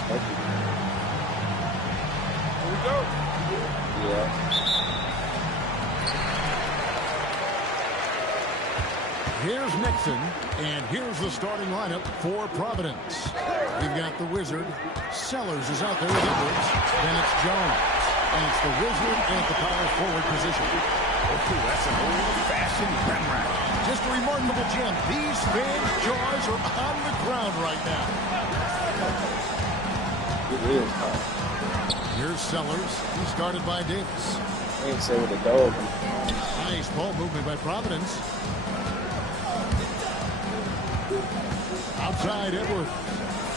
Here we go. Yeah. Here's Nixon, and here's the starting lineup for Providence. We've got the Wizard. Sellers is out there with Edwards. Then it's Jones. And it's the Wizard at the power forward position. Oh, that's an old-fashioned rim rack. Just a remarkable gem. These fans' jaws are on the ground right now. It is. Here's Sellers. He's guarded by Davis. I ain't say with a dog. Nice ball movement by Providence. Outside, Edwards.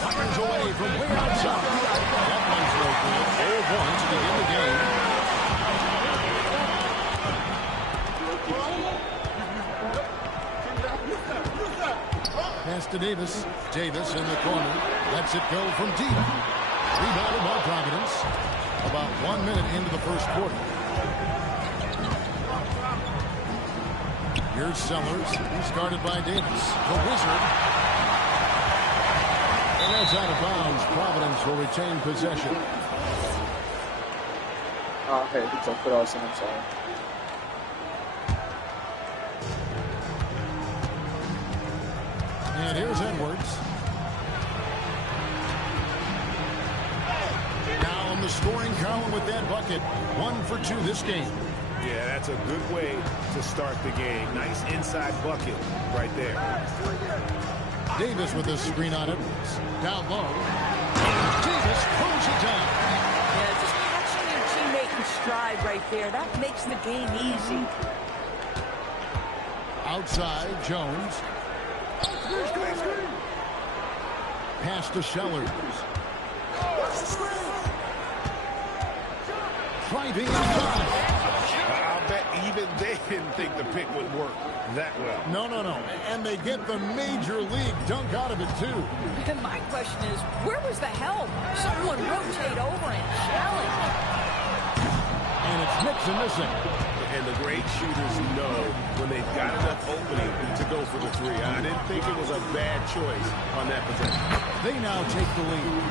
Fires away from way outside. That one's no good. 0-1 to begin the game. Pass to Davis. Davis in the corner. Lets it go from deep. Rebounded by Providence. About 1 minute into the first quarter. Here's Sellers. He's guarded by Davis. The Wizard. And that's out of bounds. Providence will retain possession. Okay, it's a put out, I'm sorry. And here's Edwards. Now on the scoring column with that bucket. 1 for 2 this game. Yeah, that's a good way to start the game. Nice inside bucket right there. Davis with a screen on Edwards. Down low. Davis pulls it down. Yeah, just catching your teammate in stride right there. That makes the game easy. Outside, Jones. Pass to Sellers. Driving inside. I'll bet even they didn't think the pick would work that well. No. And they get the major league dunk out of it, too. And my question is, where was the help? Someone rotate over and challenge. And it's Nixon missing. And the great shooters know when they've got enough opening to go for the three. I didn't think it was a bad choice on that possession. They now take the lead.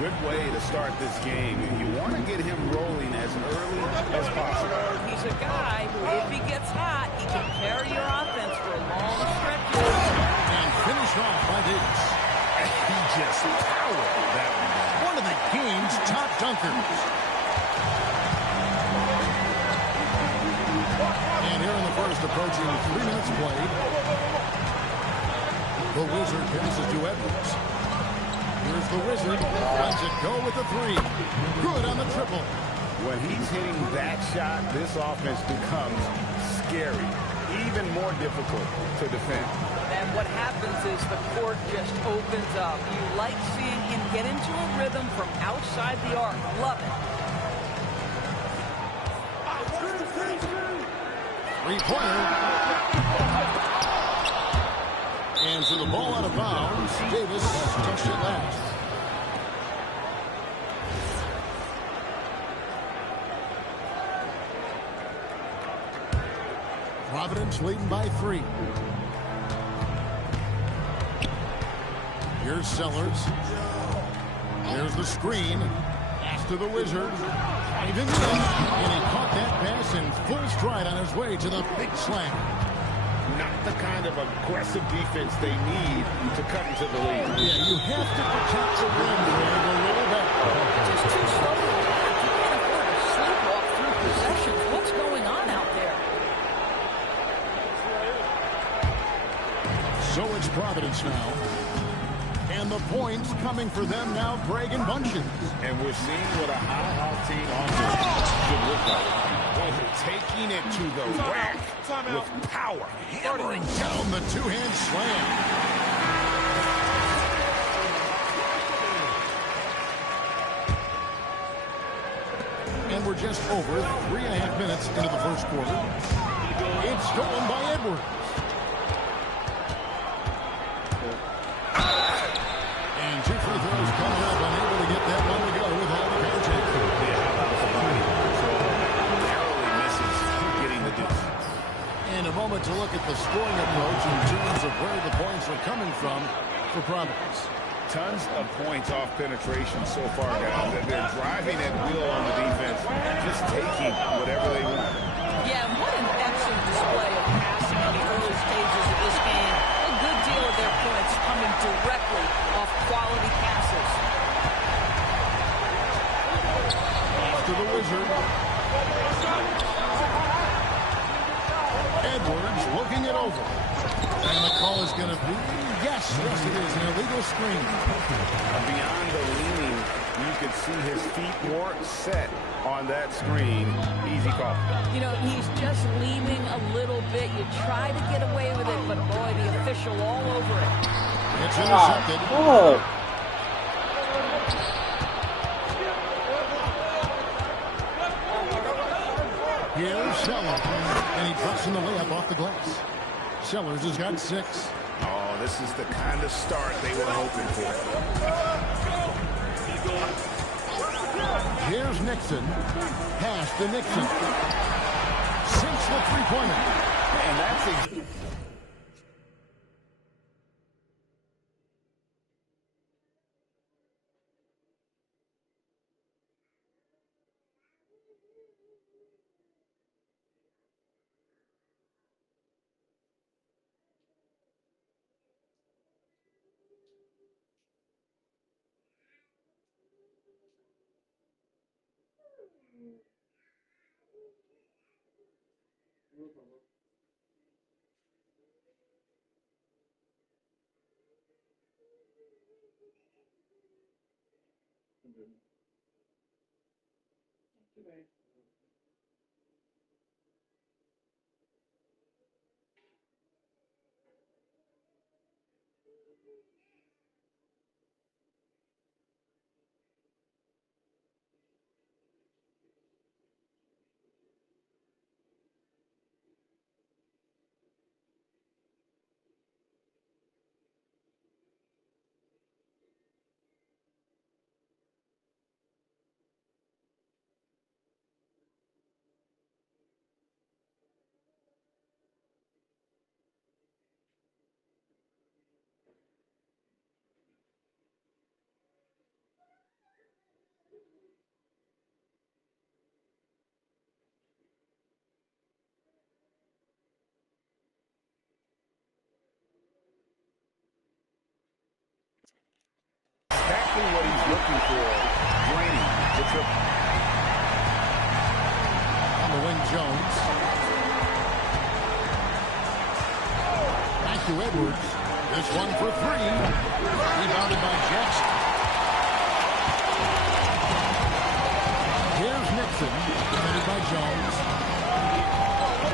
Good way to start this game. You want to get him rolling as early as possible. He's a guy who, if he gets hot, he can carry your offense for long stretches. And finished off by Davis. He just powered that one. One of the game's top dunkers. And here in the first, approaching 3 minutes played. The Wizard passes to Edwards. Here's the Wizard. Lets it go with the three. Good on the triple. When he's hitting that shot, this offense becomes scary. Even more difficult to defend. And what happens is the court just opens up. You like seeing him get into a rhythm from outside the arc. Love it. Three-pointer. And so the ball out of bounds. Davis touched it last. Providence leading by 3. Here's Sellers. There's the screen. Pass to the Wizard. Driving in. And he caught that pass in full stride on his way to the big slam. Not the kind of aggressive defense they need to cut into the lead. Yeah, you have to protect the rim a little bit. Just too slow to react. You can't afford to sleepwalk through possessions. What's going on out there? So it's Providence now. And the points coming for them now, Greg and Bunches. And we're seeing what a high-octane offense should look like. Taking it to the rack with power. Hammering down the two-hand slam. And we're just over 3.5 minutes into the first quarter. It's stolen by Edwards. And 2 free throws coming up, unable to get that one to go with all the contact. Yeah, how about the body control? Narrowly misses getting the deuce. And a moment to look at the scoring approach in terms of where the points are coming from for Providence. Tons of points off penetration so far, guys. They're driving at will on the defense, just taking whatever they want. Yeah, and what an excellent display of passing in the early stages of this game. A good deal of their points coming directly off quality passes. To the Wizard. Edwards looking it over. And the call is going to be, yes, it is, an illegal screen. Beyond the leaning, you could see his feet more set on that screen. Easy call. You know, he's just leaning a little bit. You try to get away with it, but boy, the official all over it. It's intercepted. Here's Sellers, and he drops in the layup off the glass. Sellers has got 6. Oh, this is the kind of start they were hoping for. Here's Nixon. Pass to Nixon. Sinks the three-pointer. And that's exactly what he's looking for. Draining the triple. On the wing, Jones. Back to Edwards. This one for 3. Rebounded by Jackson. Here's Nixon. Defended by Jones.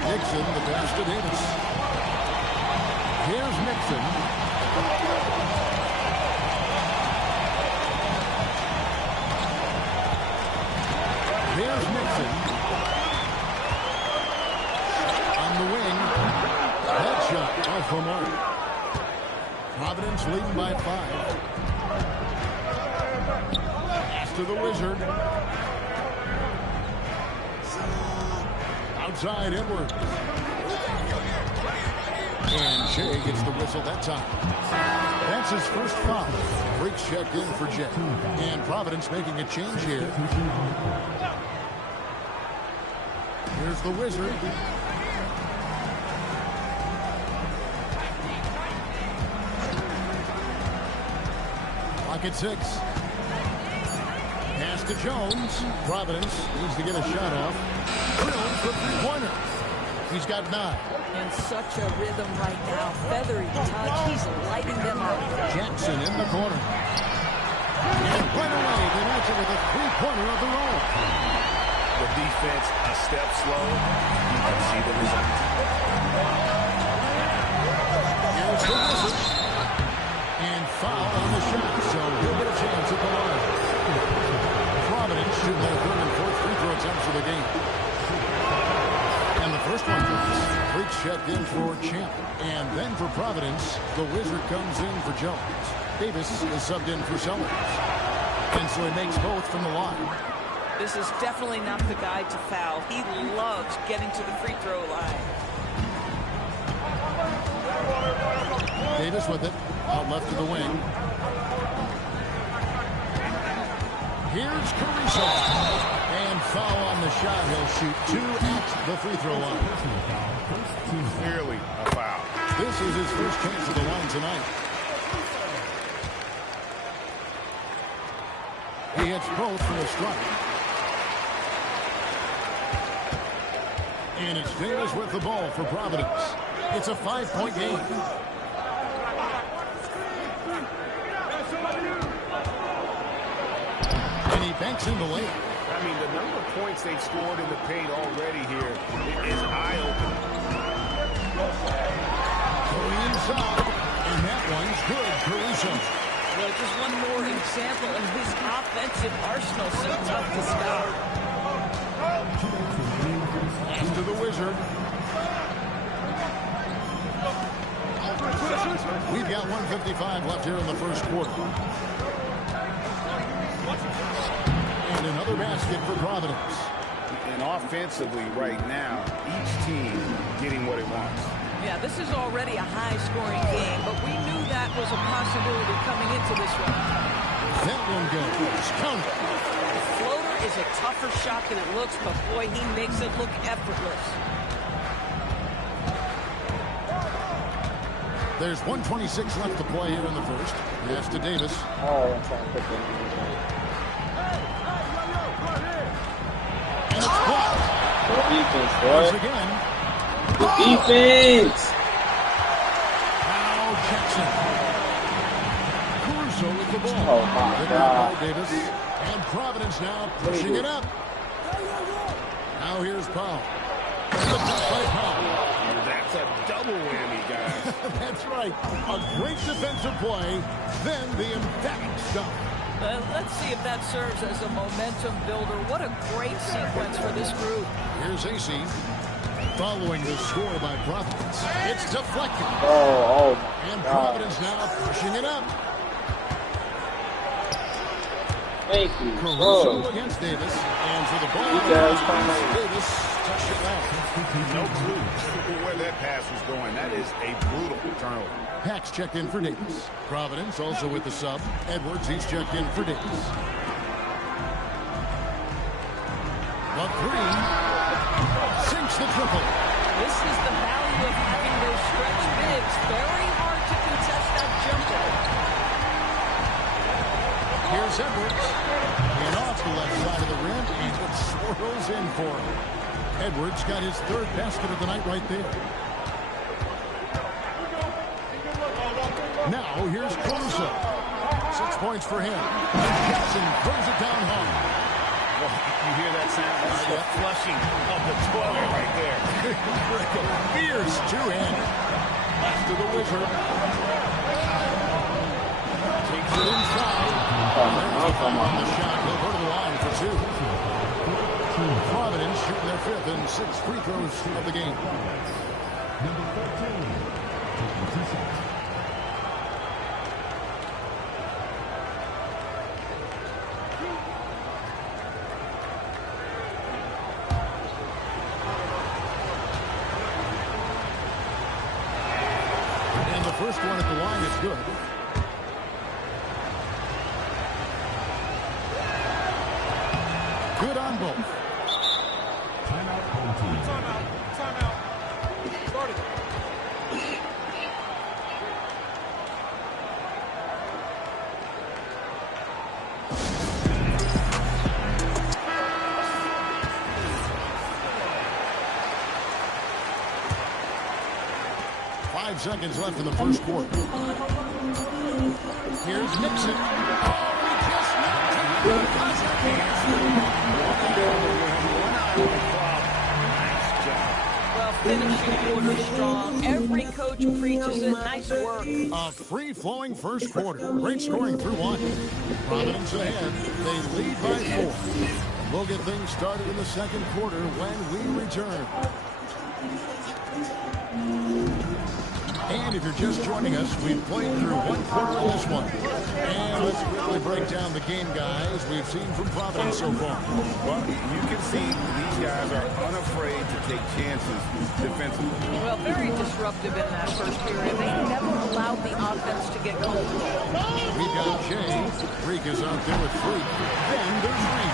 Nixon, the pass to Davis. Here's Nixon. Here's Nixon. On the wing. Headshot off the mark. Providence leading by 5. Pass to the Wizard. Outside Edwards. And Jay gets the whistle that time. That's his first foul. Breaks checked in for Jay. And Providence making a change here. Here's the Wizard. Clock at 6. Pass to Jones. Providence needs to get a shot off. Drilled for three-pointer. He's got 9. In such a rhythm right now. Feathery touch. He's lighting them up. Jackson in the corner. And right away, they answer with a three-pointer of their own. The defense a step slow. You can see the result. Here's the Wizard. And foul on the shot, so he'll get a chance at the line. Providence shooting their 3rd and 4th free throw attempts of the game. And the first one goes. Freaks checked in for Champ. And then for Providence, the Wizard comes in for Jones. Davis is subbed in for Sellers. And so he makes both from the line. This is definitely not the guy to foul. He loves getting to the free throw line. Davis with it. Out left to the wing. Here's Caruso. And foul on the shot. He'll shoot 2 at the free throw line. Clearly a foul. This is his first chance at the line tonight. He hits both for a strike. And it's Davis with the ball for Providence. It's a 5-point game. And he banks in the lane. I mean, the number of points they've scored in the paint already here is eye-opening. Going inside, and that one's good. Caruso. Well, just one more example of his offensive arsenal. So tough to stop. Pass to the Wizard. We've got 1:55 left here in the first quarter. And another basket for Providence. And offensively right now, each team getting what it wants. Yeah, this is already a high-scoring game, but we knew that was a possibility coming into this one. That one goes. Counter. The floater is a tougher shot than it looks, but boy, he makes it look effortless. There's 1:26 left to play here in the first. Pass to Davis. Oh, I'm trying to put them. And it's blocked. Good defense, Once boy. again. Good defense. Now Jackson. Caruso with the ball. Oh, my Good God. ball, Davis. And Providence now pushing it up. Now here's Powell. The pass by Powell. That's a double whammy, guys. That's right. A great defensive play, then the emphatic stop. Let's see if that serves as a momentum builder. What a great sequence for this group. Here's AC. Following the score by Providence. It's deflected. Oh And my God. Providence now pushing it up. Thank you. Caruso Oh. against Davis. And for the ball, You guys come on. Davis touched it out. No clue where that pass was going. That is a brutal turnover. Pax checked in for Davis. Providence also with the sub. Edwards, he's checked in for Davis. The three. Sinks the triple. This is the value of having those stretch bigs. Very hard to contest that jumper. Here's Edwards. And off the left side of the rim, and it swirls in for him. Edwards got his third basket of the night right there. Now, here's Caruso. 6 points for him. Jackson throws it down hard. Well, you hear that sound? That's the flushing of the toilet right there. Fierce two-handed. Pass to the Wizard. Takes it inside. On the shot. He'll go to the line for 2. Providence shooting their 5th and 6th free throws of the game. And the first one at the line is good. Good on both. Timeout, home team. Timeout. Started. 5 seconds left in the first quarter. Here's Nixon. Well, finishing order strong. Every coach preaches it. Nice work. A free-flowing first quarter. Great scoring through 1. Providence ahead. They lead by 4. We'll get things started in the second quarter when we return. And if you're just joining us, we've played through one quarter of this one. And let's quickly break down the game, guys, we've seen from Providence so far. Well, you can see these guys are unafraid to take chances defensively. Well, very disruptive in that first period. They never allowed the offense to get comfortable. We've got Jay. Freak is out there with Freak. Then there's Reed.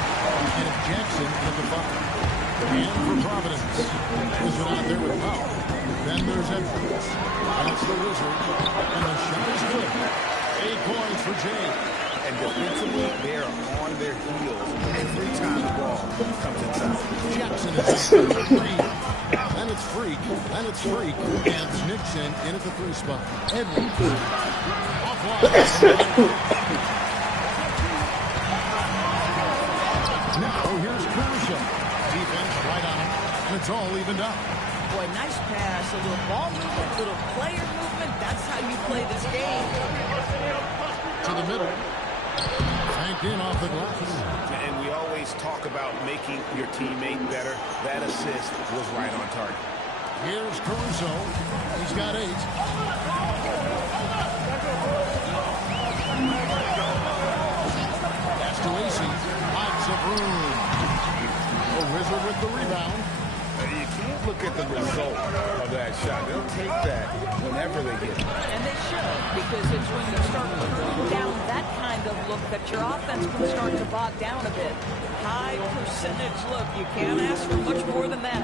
And Jackson at the bottom. And for Providence. Wizard out there with Powell. Then there's Edwards. That's the Wizard. And the shot is good. 8 points for Jay. And defensively, they're on their heels every time the ball comes inside. Jackson is in for Reed. And it's Freak. And it's Freak. And Nixon in at the 3 spot. Edwards. Now here's Caruso. Defense right on him. And it's all evened up. Boy, nice pass. A little ball movement, a little player movement. That's how you play this game. To the middle. Tanked in off the glass. And we always talk about making your teammate better. That assist was right on target. Here's Caruso. He's got 8. That's to AC. Lots of room. A Wizard with the rebound. You can't look at the result of that shot. They'll take that whenever they get it. And they should, because it's when you start putting down that kind of look that your offense can start to bog down a bit. High percentage look. You can't ask for much more than that.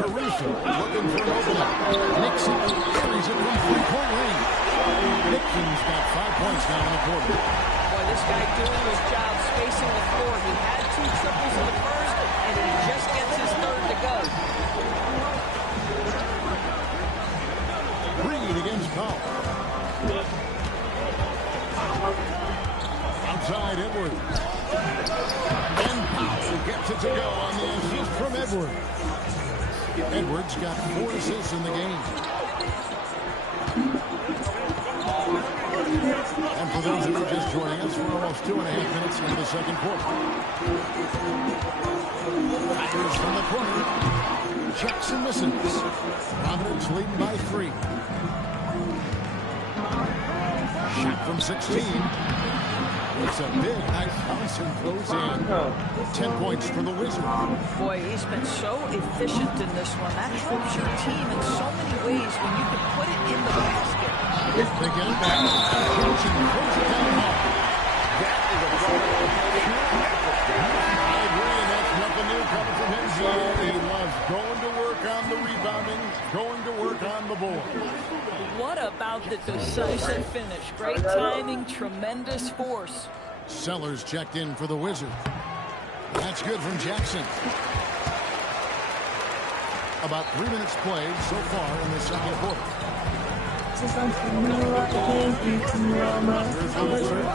Caruso looking for an opening. Nixon carries it from 3-point range. Nixon's got 5 points now in the quarter. Boy, this guy doing his job spacing the floor. He had 2 triples in the first, and he just gets his third to go. Reed against Powell. Outside Edwards. And Powell gets it to go on the assist from Edwards. Edwards got 4 assists in the game. And for those of you just joining us, we're almost 2.5 minutes into the second quarter. Tigers from the corner. Jackson misses. Providence leading by 3. Shot from 16. It's a big high bounce and goes in. 10 points for the Wizard. Boy, he's been so efficient in this one. That helps your team in so many ways when you can put it in the basket. They get it back. Johnson throws it down hard. That is a I agree, and that's nothing new coming from him. He loves going to work on the rebounding, going to work on the board. What about the decisive finish? Great timing, tremendous force. Sellers checked in for the Wizard. That's good from Jackson. About 3 minutes played so far in the second quarter. Here's the Wizard.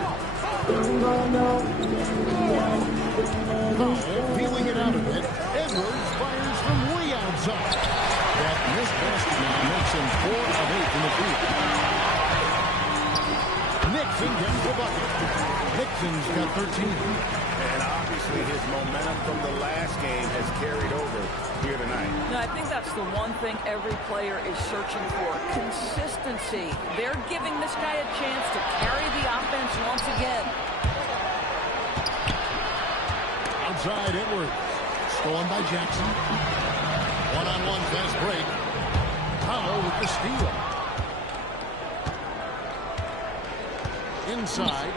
Feeling it out a bit. Edwards fires from way outside. That missed basket makes him 4 of 8 in the field. Nixon gets the bucket. Nixon's got 13. And obviously his momentum from the last game has carried over here tonight. Now, I think that's the one thing every player is searching for. Consistency. They're giving this guy a chance to carry the offense once again. Outside Edwards. Stolen by Jackson. One-on-one fast break. Powell with the steal. Inside.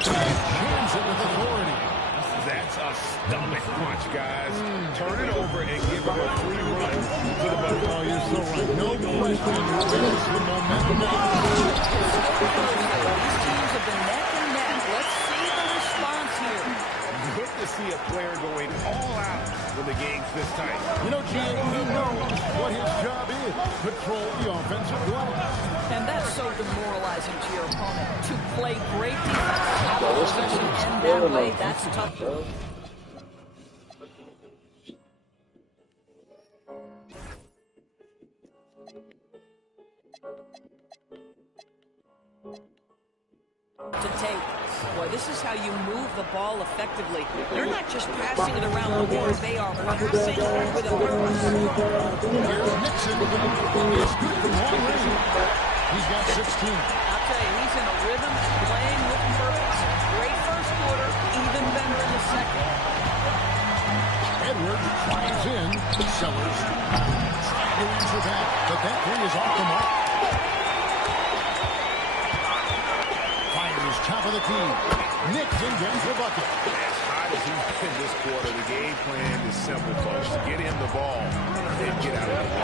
Jams it with authority. That's a stomach punch, guys. Turn it over and give him a free run to the bucket. Oh, you're so right. No question. There's the momentum. These teams have been neck and neck. Let's see the response here. Good to see a player going all out when the game's this tight. You know, G.A., he knows what his job is. Control the offensive glass. And that's so demoralizing to your opponent. To play great defense out of possession and that way, that's tough. To take. Boy, this is how you move the ball effectively. They're not just passing it around the board. They are passing with a purpose. Here's Nixon. It's good from long range. He's got 16. I'll tell you, he's in a rhythm, playing with purpose. Great first quarter, even better in the second. Edwards drives in. Sellers trying to answer that, but that three is off the mark. Fires top of the key. Nixon gets the bucket. As hot as he's been this quarter, the game plan is simple, folks. Get him the ball and get out of the way.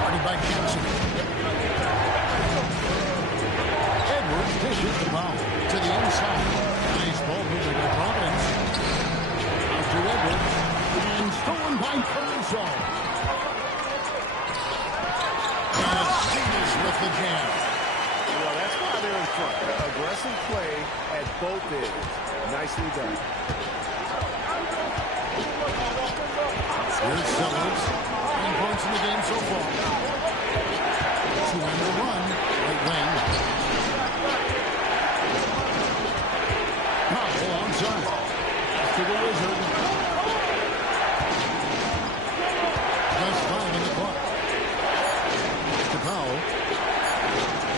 Guarded by Jackson. Edwards dishes the ball to the inside. Nice ball movement by Providence. Out to Edwards. And stolen by Caruso. And Stevens with the jam. Well, that's why they're in front. Aggressive play at both ends. Nicely done. Here's Sellers. 9 points in the game so far. 2 on the run. Right wing. Powell onside. To the Wizard. Just 5 in the clock. To Powell.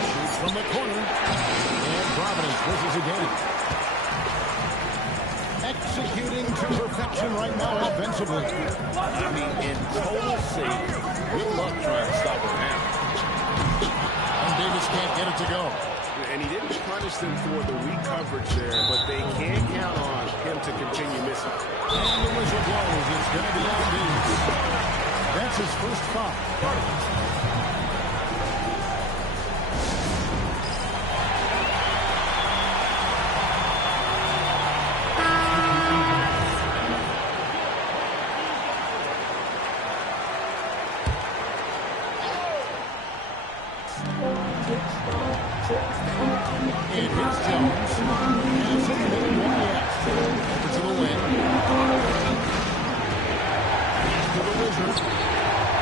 Shoots from the corner. And Providence pushes again. Executing to perfection right now offensively. I mean, in total safety. Good luck trying to stop him now. And Davis can't get it to go. And he didn't punish them for the weak coverage there, but they can't count on him to continue missing. And the whistle blows. It's going to be on Davis. That's his first foul. And here's Jones. And it's in the middle of over to the wing. To the Wizards.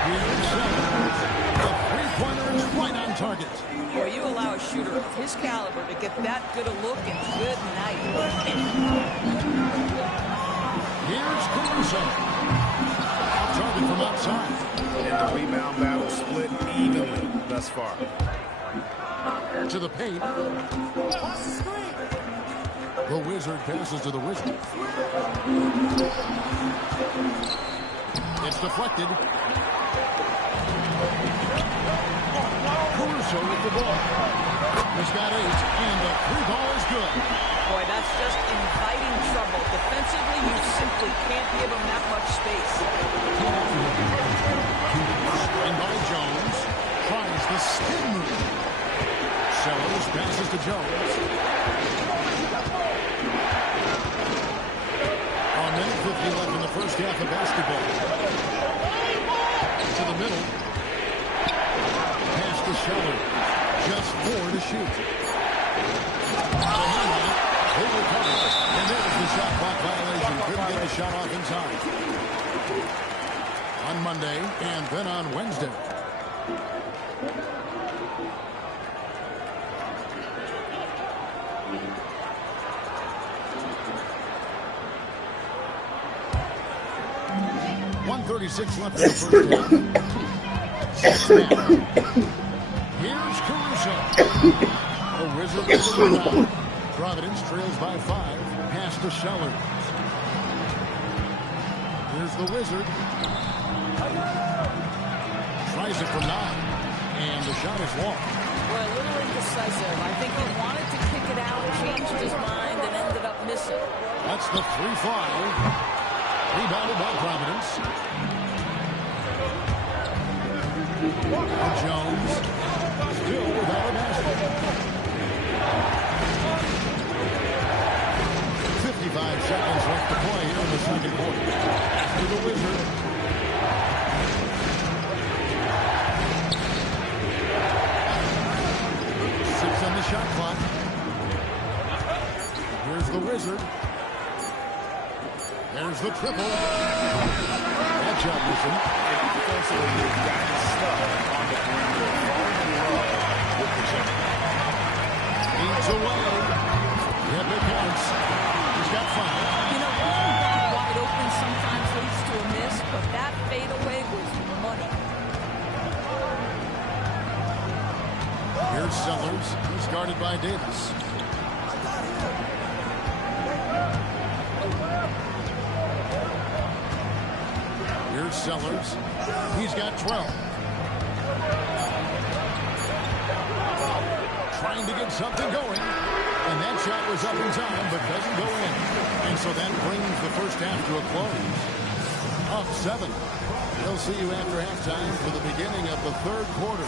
Here's Sellers. The three-pointer is right on target. Boy, you allow a shooter of his caliber to get that good a look, and good night. Here's Caruso. Target from outside. And the rebound battle split evenly thus far. To the paint. The Wizard passes to the Wizard. It's deflected. Caruso with the ball. He's got 8, and the 3-ball is good. Boy, that's just inviting trouble. Defensively, you simply can't give him that much space. And by Jones. Tries the spin move. Sellers passes to Jones. A minute 50 left in the first half of basketball. To the middle. Pass to Sellers. Just 4 to shoot. They recover. And there's the shot clock violation. Couldn't get the shot off in time. On Monday and then on Wednesday. .36 left in the first half. Here's Caruso. The Wizards with the rebound. Providence trails by 5. Pass to Sellers. Here's the Wizard. Tries it from 9. And the shot is long. Well, a little indecisive. I think he wanted to kick it out, changed his mind, and ended up missing. That's the 3-5. Rebounded by Providence. Jones still without a basket. 55 seconds left to play here in the second quarter. To the Wizard. Six on the shot clock. Here's the Wizard. There's the triple. That shot missing. Defensively, they've gotten stuck on the perimeter, falling in love with the zone. It's away. Yep, it counts. He's got 5. You know, being that wide open sometimes leads to a miss, but that fadeaway was money. Here's Sellers. He's guarded by Davis. Here's Sellers. He's got 12. Trying to get something going. And that shot was up in time, but doesn't go in. And so that brings the first half to a close. Up 7. They'll see you after halftime for the beginning of the third quarter.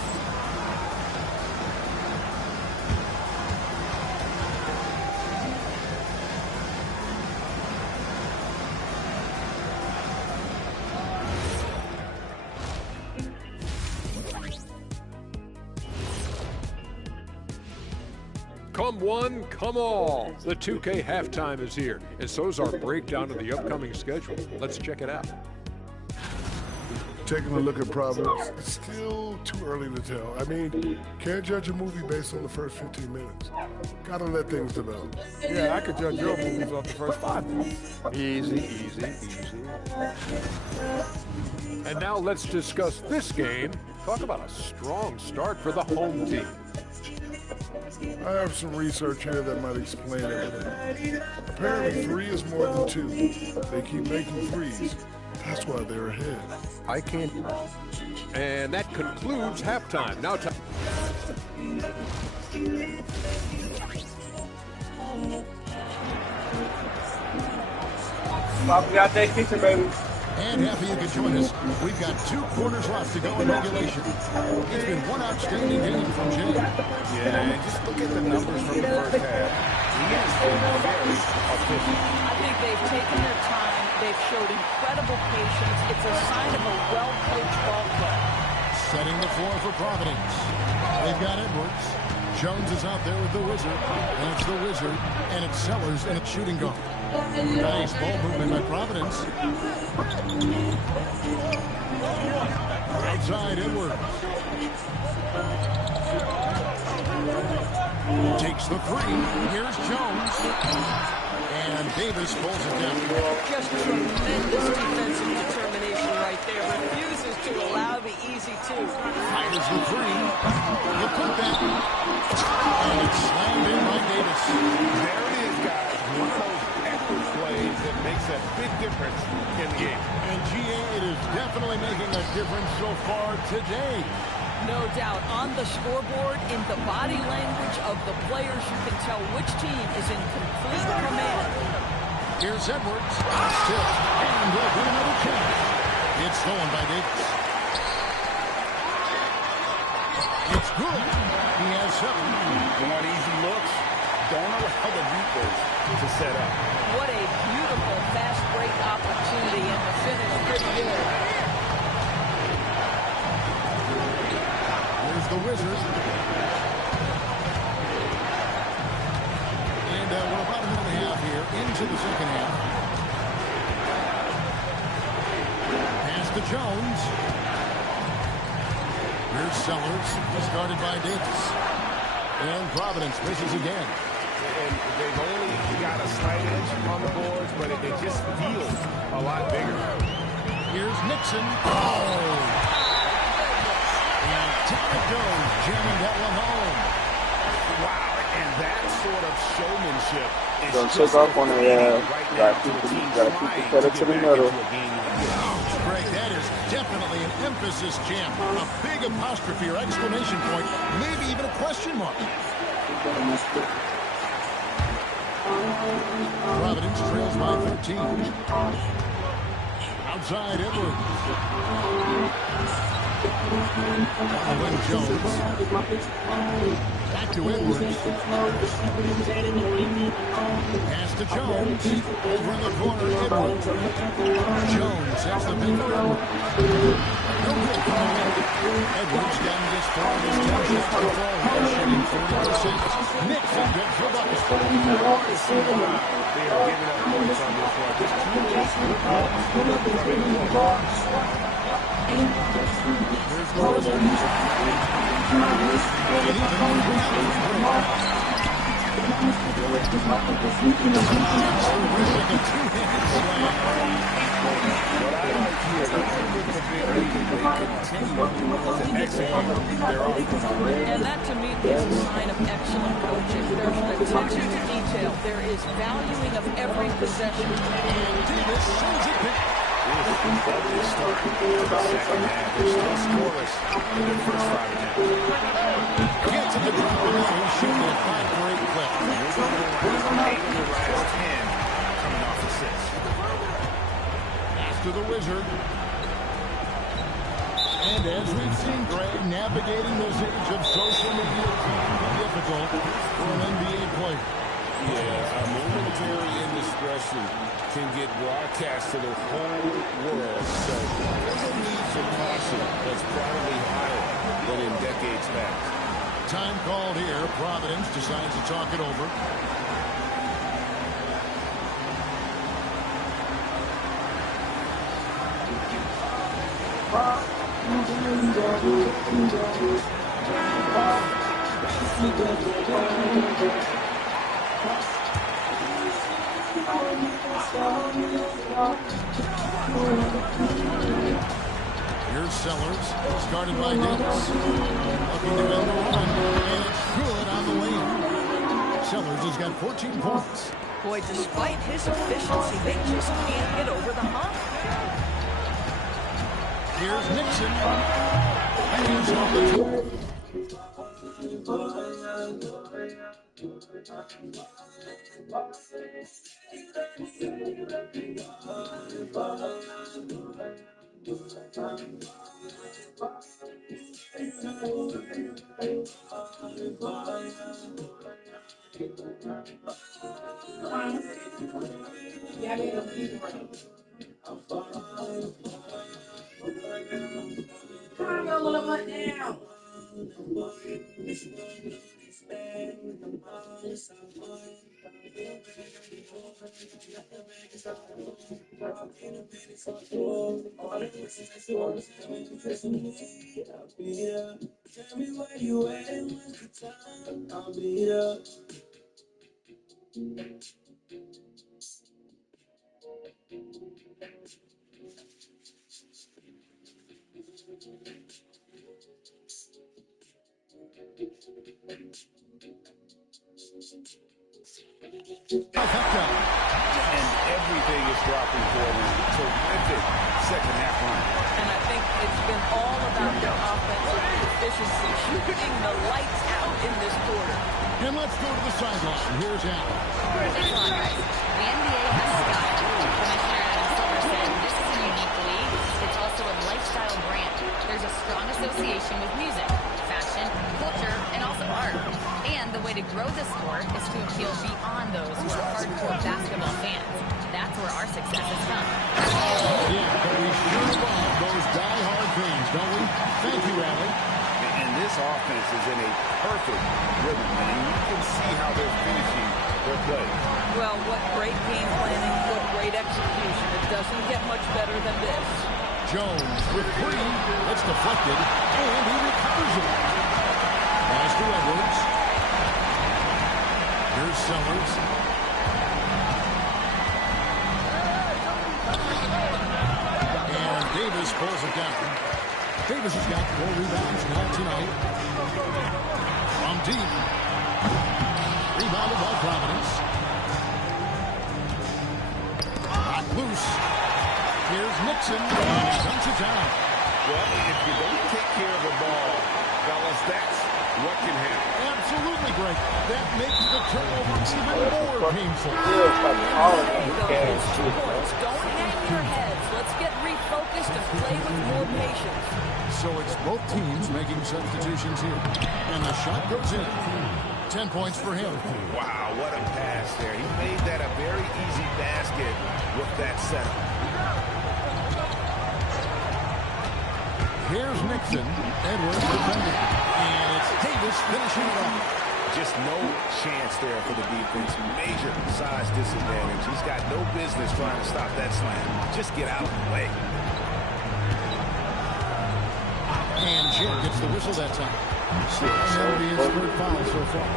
Come one, come all. The 2K halftime is here, and so is our breakdown of the upcoming schedule. Let's check it out. Taking a look at Providence, it's still too early to tell. I mean, can't judge a movie based on the first 15 minutes. Gotta let things develop. Yeah, I could judge your movies off the first 5 minutes. Easy, easy, easy. And now let's discuss this game. Talk about a strong start for the home team. I have some research here that might explain everything. Apparently 3 is more than 2. They keep making 3s. That's why they're ahead. I can't. And that concludes halftime. Now time. Pop, we out that kitchen, baby. And happy you could join us. We've got 2 quarters left to go in regulation. It's been one outstanding game from Jay. Yeah, and just look at the numbers from the first half. He has been very efficient. I think they've taken their time. They've showed incredible patience. It's a sign of a well-coached ball club. Setting the floor for Providence. They've got Edwards. Jones is out there with the Wizard. And it's the Wizard. And it's Sellers and it's shooting guard. Nice ball movement by Providence. Outside Edwards. Takes the 3. Here's Jones. And Davis pulls it down. Just tremendous defensive determination right there. Refuses to allow the easy 2. Fires the 3. The putback. And it's slammed in by Davis. There it is, guys. One of those effort plays that makes a big difference in the game. And GA, it is definitely making a difference so far today. No doubt. On the scoreboard, in the body language of the players, you can tell which team is in complete command. Here's Edwards. Still. And they'll get another chance. It's stolen by Davis. It's good. He has 7. You want easy looks? Don't allow the defense to set up. What a beautiful fast break opportunity, and the finish pretty good. Here's the Wizard. And we're about a minute and a half here into the second half. Pass to Jones. Here's Sellers. He's guarded by Davis. And Providence misses again. And they've only got a slight edge on the boards, but it just feels a lot bigger. Here's Nixon. Oh! And down it goes, jamming that one home. Wow, and that sort of showmanship is Don't just check off on the right now gotta to keep a the team pedal trying to the get back middle. into a game you can get. Greg, that is definitely an emphasis jam. A big apostrophe or exclamation point, maybe even a question mark. Providence trails by 13. Outside Edwards. Win Jones. Back to Edwards. Pass to Jones. Over in the corner, Edwards. Jones has the big for Edwards. No good from the win. Edwards down this far. His 10 shots to fall. He's shooting 40%. Nixon good for bucket. They are giving up points on this one. Just two games. There's the Wizard. And even What I like here, even with the big lead, they continue to execute their offense. And that, to me, is a sign of excellent coaching. There's attention to detail. There is valuing of every possession. And Davis sends it back. Ugly start to the second half. They're still scoreless in their first 5 and 10. Gets it to drop it in. Shooting a 5-for-8 clip. Moving around 8 of the last 10 coming off assists. To the Wizard. And as we've seen, Greg, navigating this age of social media can be difficult for an NBA player. Yeah, a momentary indiscretion can get broadcast to the whole world. So there's a need for caution that's probably higher than in decades past. Time called here. Providence decides to talk it over. Here's Sellers, started by Davis. Looking to end the run, and it's good on the way in. Sellers has got 14 points. Boy, despite his efficiency, they just can't get over the hump. Here's Nixon. Hangs on the tool. And everything is dropping for them. Terrific second half run. And I think it's been all about their offensive efficiency, shooting the lights out in this quarter. And let's go to the sideline. Here's Allen. Thanks a lot, guys. The NBA has style. Commissioner Adam Silver said this is a unique league. It's also a lifestyle brand. There's a strong association with music, fashion, culture, and also art. And the way to grow the sport is to appeal beyond those who are hardcore basketball fans. That's where our success has come. Yeah, but we sure love those die-hard fans, don't we? Thank you, Allen. And this offense is in a perfect rhythm, man. You can see how they're finishing their play. Well, what great game planning, what great execution. It doesn't get much better than this. Jones with three. It's deflected, and he recovers it. Pass to Edwards. Here's Sellers. And Davis pulls it down. Davis has got 4 rebounds now tonight. From deep. Rebounded by Providence. Knocked loose. Here's Nixon. And he dunks it down. Well, if you don't take care of the ball, fellas, that's what can happen. Absolutely, Greg. That makes the turnover even more painful. It's 2 points. Don't hang your heads. Let's get refocused and play with more patience. So it's both teams making substitutions here. And the shot goes in. 10 points for him. Wow, what a pass there. He made that a very easy basket with that setup. Here's Nixon. Edwards defending. And it's Davis finishing it off. Just no chance there for the defense. Major size disadvantage. He's got no business trying to stop that slam. Just get out of the way. And Jim gets the whistle that time. That'll be his third foul so far.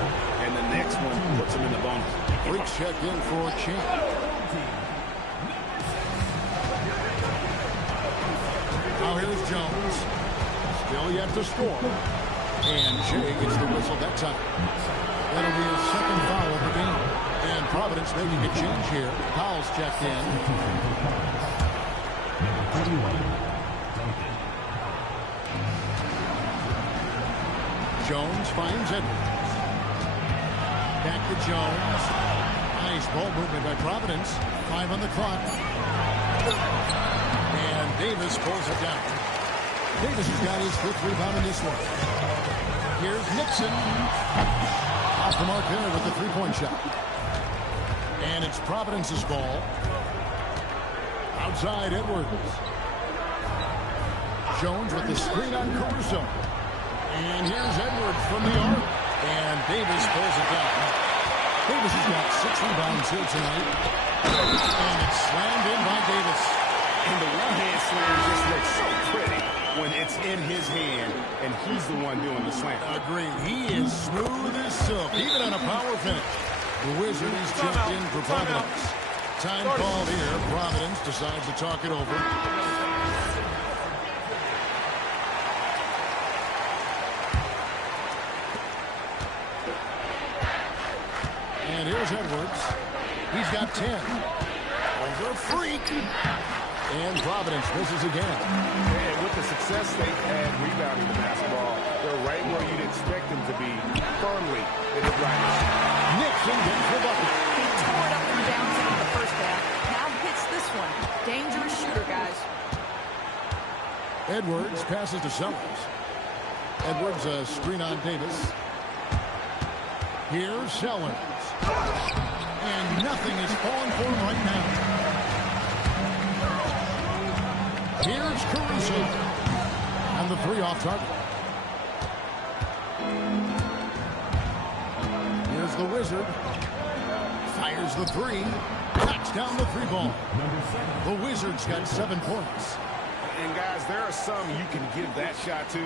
And the next one puts him in the bonus. Freaks check in for Champ. Now here's Jones. Still yet to score. And Jay gets the whistle that time. That'll be his second foul of the game. And Providence making a change here. Powell's checked in. Jones finds Edwards. Back to Jones. Nice ball movement by Providence. 5 on the clock. And Davis pulls it down. Davis has got his 5th rebound in this one. Here's Nixon. Off the mark there with the three-point shot. And it's Providence's ball. Outside Edwards. Jones with the screen on Caruso. And here's Edwards from the arc. And Davis pulls it down. Davis has got 6 rebounds here tonight. And it's slammed in by Davis. And the one-hand slam just looks so pretty when it's in his hand, and he's the one doing the slam. Agreed. He is smooth as silk, even on a power finish. The Wizard is checked in for Providence. Time called here. Providence decides to talk it over. And here's Edwards. He's got 10. Over Freak. And Providence misses again. And with the success they've had rebounding the basketball, they're right where you'd expect them to be, firmly in the driver's seat. Nixon gets the bucket. He tore it up from downtown in the first half. Now hits this one. Dangerous shooter, guys. Edwards passes to Sellers. Edwards a screen on Davis. Here's Sellers. And nothing is falling for him right now. Here's Caruso. And the 3 off target. Here's the Wizard. Fires the 3. Knocks down the 3 ball. The Wizards got 7 points. And guys, there are some you can give that shot to,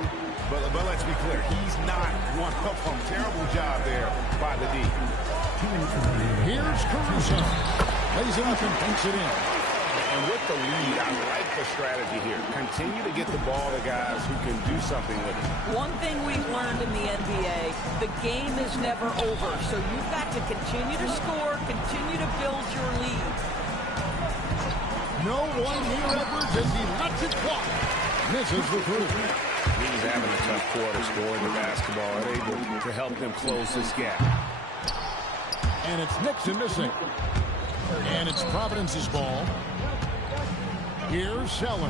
but let's be clear, he's not one of them. Terrible job there by the D. Here's Caruso. Lays it up and banks it in. And with the lead, I like the strategy here. Continue to get the ball to guys who can do something with it. One thing we've learned in the NBA, the game is never over. So you've got to continue to score, continue to build your lead. No one near Edwards as he lets it fly. Misses the proof. He's having a tough quarter scoring the basketball and able to help them close this gap. And it's Nixon missing. And it's Providence's ball. Here's Sellers.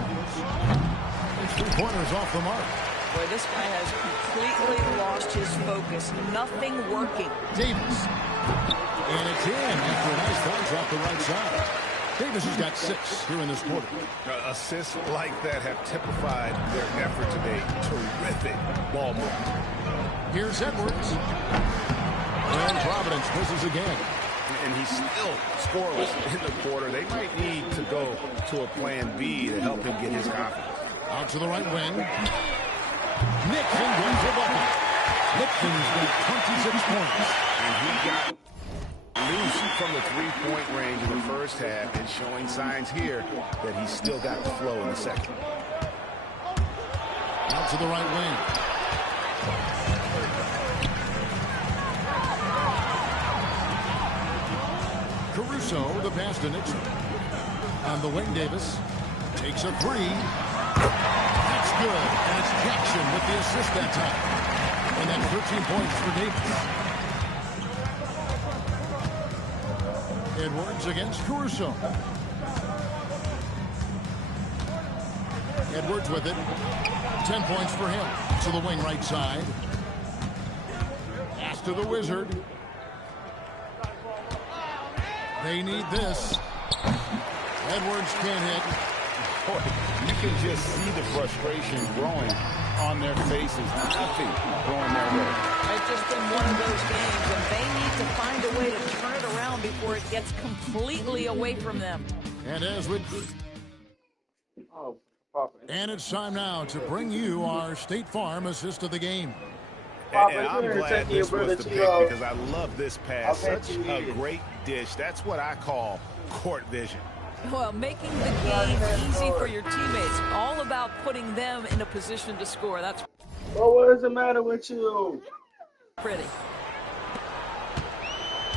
His 3-pointers off the mark. Boy, this guy has completely lost his focus. Nothing working. Davis. And it's in after a nice bounce off the right side. Davis has got 6 here in this quarter. Assists like that have typified their effort today. Terrific ball movement. Here's Edwards. And Providence misses again. And he's still scoreless in the quarter. They might need to go to a plan B to help him get his confidence. Out to the right wing. Nixon wins the bucket. Nixon's got 26 points. And he got loose from the 3-point range in the first half and showing signs here that he's still got the flow in the second. Out to the right wing. Caruso, the pass to Nixon. On the wing, Davis takes a 3. That's good. And it's Jackson with the assist that time. And that's 13 points for Davis. Edwards against Caruso. Edwards with it. 10 points for him. To the wing right side. Pass to the Wizard. They need this. Edwards can't hit. Boy, you can just see the frustration growing on their faces. Nothing going their way. It's just been one of those games, and they need to find a way to turn it around before it gets completely away from them. And it's time now to bring you our State Farm assist of the game. And I'm glad this was the pick because I love this pass. Such a great dish. That's what I call court vision. Well, making the game easy for your teammates. All about putting them in a position to score. That's Well, what is the matter with you? pretty.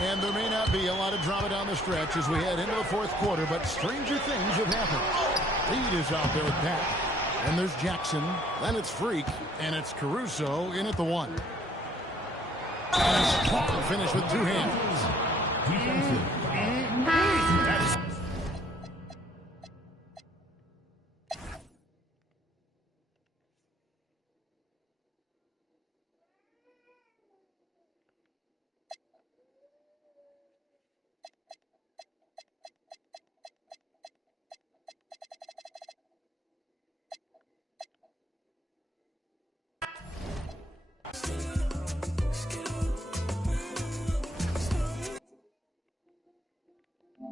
And there may not be a lot of drama down the stretch as we head into the fourth quarter, but stranger things have happened. Reed is out there with TAPP. And there's Jackson. Then it's Freak. And it's Caruso in at the 1. And a strong finish with 2 hands. Defensive.